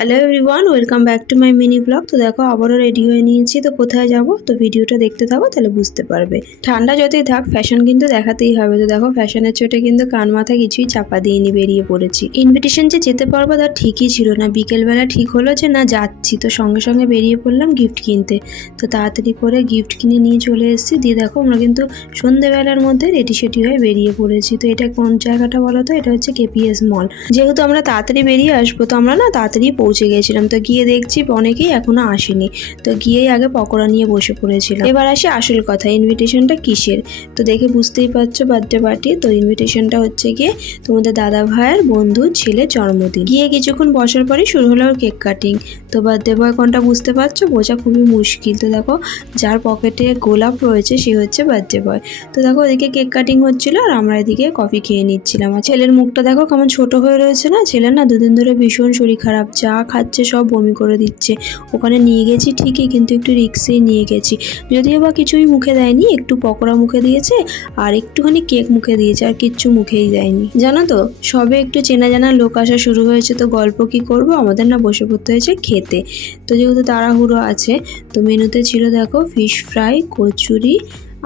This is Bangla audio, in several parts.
Hello everyone, welcome back to my mini blog. তো দেখো আবারও রেডি হয়ে নিয়েছি। তো কোথায় যাব, তো ভিডিওটা দেখতে থাকো, তাহলে বুঝতে পারবে। ঠান্ডা যতই থাক ফ্যাশন কিন্তু দেখাতেই হবে। তো দেখো ফ্যাশনের চোটে কিন্তু কান মাথা কিছুই চাপা দিইনি, বেরিয়ে পড়েছি। ইনভিটেশন যে যেতে পারবো তার ঠিকই ছিল না। বিকেলবেলা ঠিক হলো যে না যাচ্ছি, তো সঙ্গে সঙ্গে বেরিয়ে পড়লাম গিফট কিনতে। তো তাড়াতাড়ি করে গিফট কিনে নিয়ে চলে এসেছি। দিয়ে দেখো আমরা কিন্তু সন্ধ্যেবেলার মধ্যে রেডি সেটি হয়ে বেরিয়ে পড়েছি। তো এটা কোন জায়গাটা বলো তো? এটা হচ্ছে কেপিএস মল। যেহেতু আমরা তাড়াতাড়ি বেরিয়ে আসবো, তো আমরা না তাড়াতাড়ি পৌঁছে গেছিলাম। তো গিয়ে দেখছি অনেকেই এখনো আসেনি। তো গিয়েই আগে পকোড়া নিয়ে বসে পড়েছিলাম। এবার আসি আসল কথা, ইনভিটেশনটা কিসের। তো দেখে বুঝতেই পারছো বার্থডে পার্টি। তো ইনভিটেশনটা হচ্ছে গিয়ে তোমাদের দাদা ভাইয়ের বন্ধু ছেলে জন্মদিন। গিয়ে কিছুক্ষণ বসার পরেই শুরু হলো ওর কেক কাটিং। তো বার্থডে বয় কোনটা বুঝতে পারছো, বোঝা খুবই মুশকিল। তো দেখো যার পকেটে গোলাপ রয়েছে সে হচ্ছে বার্থডে বয়। তো দেখো ওদিকে কেক কাটিং হচ্ছিল আর আমরা এদিকে কফি খেয়ে নিচ্ছিলাম। আর ছেলের মুখটা দেখো কেমন ছোট হয়ে রয়েছে না। ছেলে না দুদিন ধরে ভীষণ শরীর খারাপ, যা খাচ্ছে সব বমি করে দিচ্ছে। ওখানে নিয়ে গেছি ঠিকই, কিন্তু একটু রিক্সেই নিয়ে গেছি। যদিও বা কিছুই মুখে দেয়নি, একটু পকোড়া মুখে দিয়েছে আর একটুখানি কেক মুখে দিয়েছে, আর কিচ্ছু মুখেই দেয়নি। জানো তো সবে একটু চেনা জানা লোক আসা শুরু হয়েছে, তো গল্প কি করব, আমাদের না বসে পড়তে হয়েছে খেতে। তো যেহেতু তাড়াহুড়ো আছে, তো মেনুতে ছিল দেখো ফিশ ফ্রাই, কচুরি,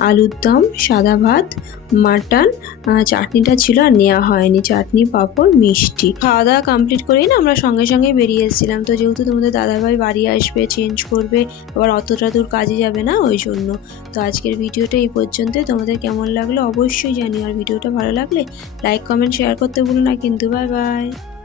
আলুর দম, সাদা ভাত, মাটন, চাটনিটা ছিল আর নেওয়া হয়নি, চাটনি পাঁপড় মিষ্টি। খাওয়া দাওয়া কমপ্লিট করেই না আমরা সঙ্গে সঙ্গে বেরিয়ে এসেছিলাম। তো যেহেতু তোমাদের দাদাভাই বাড়ি আসবে, চেঞ্জ করবে, আবার অতটা দূর কাজে যাবে না, ওই জন্য। তো আজকের ভিডিওটা এই পর্যন্তই। তোমাদের কেমন লাগলো অবশ্যই জানিও। আর ভিডিওটা ভালো লাগলে লাইক কমেন্ট শেয়ার করতে ভুলো না কিন্তু। Bye bye.